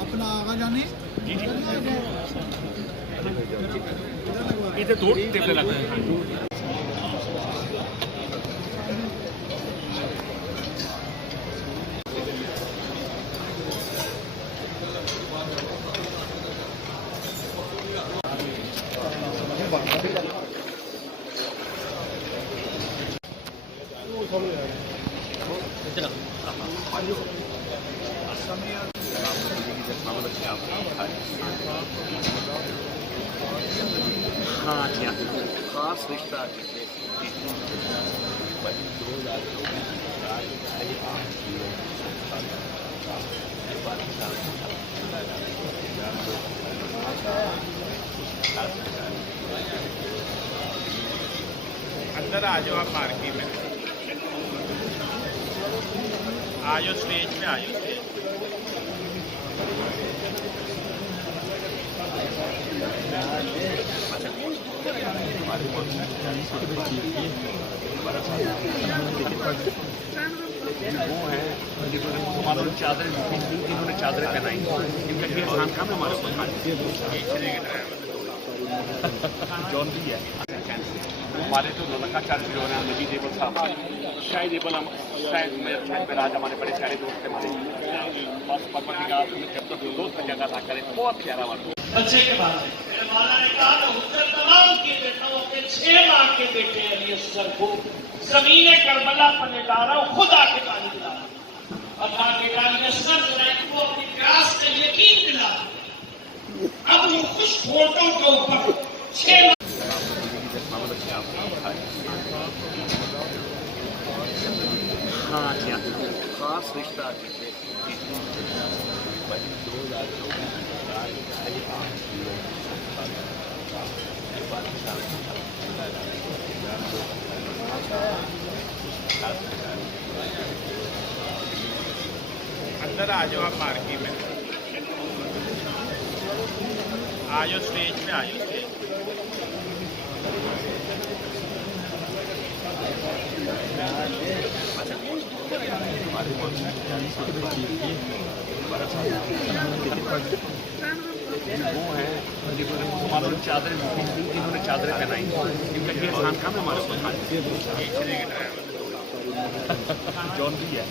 अपना आगा जाने इधर 2 टेबल लग रहे हैं। हाँ जी, खास रिश्ता अंदर आ जाओ, आप मार्केट में आ जाओ, स्टेज पे आ जाओ। वो है हमारे चादर जिन्होंने चादरें पहनाई, इनका ये खान काम है हमारे जॉन भी है हमारे तो नौलखाचार्य जो है मजीद एबल साहब, शायद एबल हम शायद राज हमारे बड़े सारे दोस्त थे हमारे बस परवरदिगार जब तक दोस्त का जगह था करे बहुत प्यारा वाला बच्चे के बाद मौला ने कहा तो हुज्जत तमाम के बेटों के 6 लाख के बेटे अली असगर को जमीन करबला पर निकाला, खुद आके पानी दिला और आगे अली असगर जो है वो अपनी प्यास से यकीन दिला। अब वो कुछ फोटो के ऊपर 6 लाख हाँ जी, खास रिश्ता अंदर आ जाओ, आप मार्केट में आ जाओ, स्टेज पे आ जाओ। वो है हमारे चादर जिन्होंने चादरें पहनाई, इनका ये खान काम है हमारे जॉन भी है।